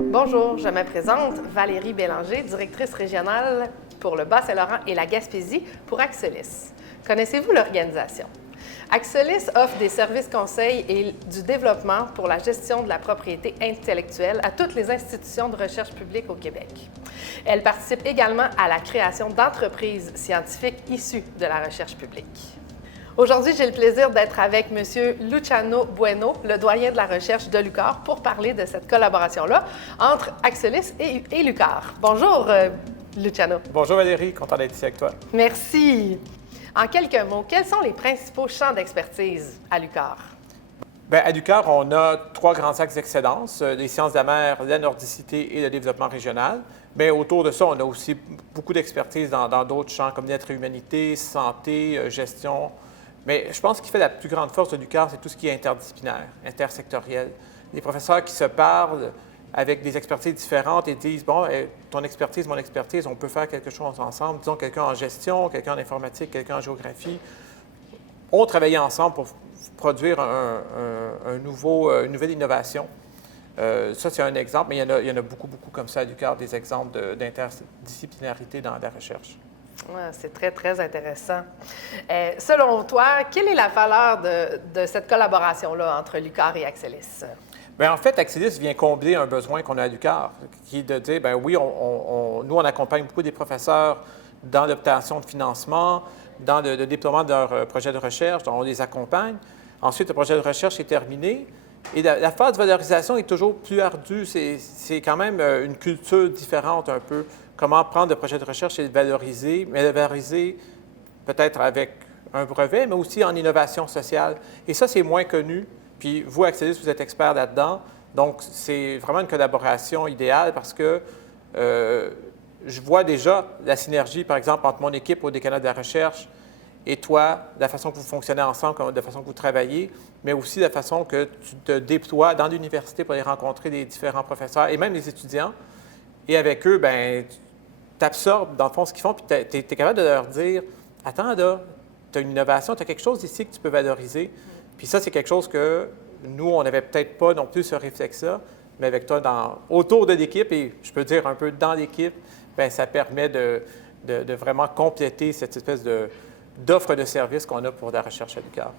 Bonjour, je me présente, Valérie Bélanger, directrice régionale pour le Bas-Saint-Laurent et la Gaspésie pour Axelis. Connaissez-vous l'organisation? Axelis offre des services conseils et du développement pour la gestion de la propriété intellectuelle à toutes les institutions de recherche publique au Québec. Elle participe également à la création d'entreprises scientifiques issues de la recherche publique. Aujourd'hui, j'ai le plaisir d'être avec M. Luciano Bueno, le doyen de la recherche de l'UQAR, pour parler de cette collaboration-là entre Axelis et l'UQAR. Bonjour, Luciano. Bonjour Valérie, content d'être ici avec toi. Merci. En quelques mots, quels sont les principaux champs d'expertise à l'UQAR? Bien, à l'UQAR, on a 3 grands axes d'excellence, les sciences de la mer, la nordicité et le développement régional. Mais autour de ça, on a aussi beaucoup d'expertise dans d'autres champs comme lettres et humanités, santé, gestion. Mais je pense qu'il fait la plus grande force de l'UQAR, c'est tout ce qui est interdisciplinaire, intersectoriel. Les professeurs qui se parlent avec des expertises différentes et disent, bon, ton expertise, mon expertise, on peut faire quelque chose ensemble. Disons, quelqu'un en gestion, quelqu'un en informatique, quelqu'un en géographie. On travaillait ensemble pour produire une nouvelle innovation. Ça, c'est un exemple, mais il y en a beaucoup comme ça à l'UQAR, des exemples d'interdisciplinarité dans la recherche. Ouais, c'est très, très intéressant. Selon toi, quelle est la valeur de cette collaboration-là entre l'UQAR et Axelis? Bien, en fait, Axelis vient combler un besoin qu'on a à l'UQAR, qui est de dire, bien oui, nous, on accompagne beaucoup des professeurs dans l'obtention de financement, dans le déploiement de leurs projets de recherche, donc on les accompagne. Ensuite, le projet de recherche est terminé. Et la phase de valorisation est toujours plus ardue. C'est quand même une culture différente un peu. Comment prendre le projet de recherche et le valoriser, mais le valoriser peut-être avec un brevet, mais aussi en innovation sociale. Et ça, c'est moins connu. Puis vous, Axelis, vous êtes expert là-dedans. Donc, c'est vraiment une collaboration idéale parce que je vois déjà la synergie, par exemple, entre mon équipe au décanat de la recherche et toi, la façon que vous fonctionnez ensemble, la façon que vous travaillez, mais aussi la façon que tu te déploies dans l'université pour aller rencontrer les différents professeurs et même les étudiants. Et avec eux, bien, tu absorbes, dans le fond, ce qu'ils font, puis tu es capable de leur dire, « Attends, là, tu as une innovation, tu as quelque chose ici que tu peux valoriser. » Puis ça, c'est quelque chose que nous, on n'avait peut-être pas non plus ce réflexe-là, mais avec toi, autour de l'équipe, et je peux dire un peu dans l'équipe, bien, ça permet de vraiment compléter cette espèce d'offre de service qu'on a pour la recherche à l'UQAR.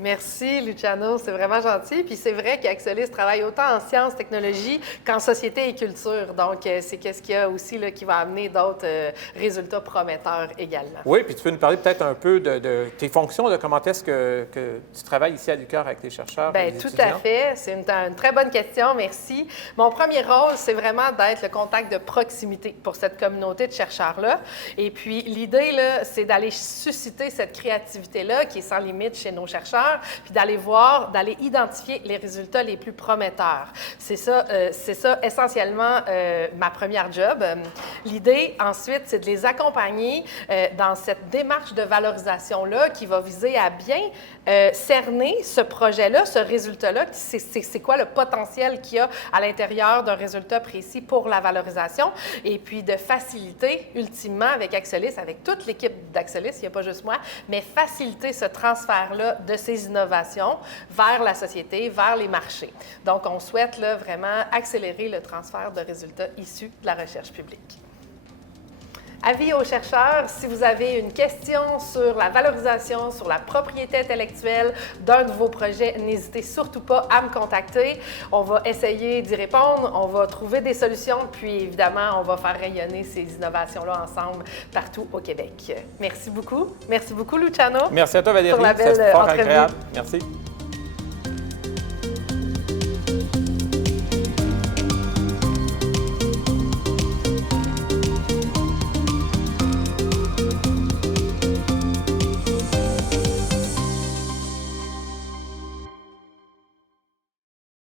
Merci, Luciano. C'est vraiment gentil. Puis c'est vrai qu'Axelis travaille autant en sciences, technologies qu'en société et culture. Donc, c'est qu'est-ce qu'il y a aussi là, qui va amener d'autres résultats prometteurs également. Oui, puis tu peux nous parler peut-être un peu de tes fonctions, de comment est-ce que tu travailles ici à l'UQAR avec les chercheurs et les tout étudiants? à fait. C'est une très bonne question. Merci. Mon premier rôle, c'est vraiment d'être le contact de proximité pour cette communauté de chercheurs-là. Et puis, l'idée, là, c'est d'aller susciter cette créativité-là qui est sans limite chez nos chercheurs, puis d'aller identifier les résultats les plus prometteurs. C'est ça essentiellement ma première job. L'idée, ensuite, c'est de les accompagner dans cette démarche de valorisation-là qui va viser à bien cerner ce projet-là, ce résultat-là, c'est quoi le potentiel qu'il y a à l'intérieur d'un résultat précis pour la valorisation, et puis de faciliter, ultimement, avec Axelis, avec toute l'équipe d'Axelis, il n'y a pas juste moi, mais faciliter ce transfert-là de ces innovations vers la société, vers les marchés. Donc, on souhaite là, vraiment accélérer le transfert de résultats issus de la recherche publique. Avis aux chercheurs, si vous avez une question sur la valorisation, sur la propriété intellectuelle d'un de vos projets, n'hésitez surtout pas à me contacter. On va essayer d'y répondre, on va trouver des solutions, puis évidemment, on va faire rayonner ces innovations-là ensemble partout au Québec. Merci beaucoup. Merci beaucoup, Luciano. Merci à toi, Valérie. Pour la belle C'est fort entrevue. agréable. Merci.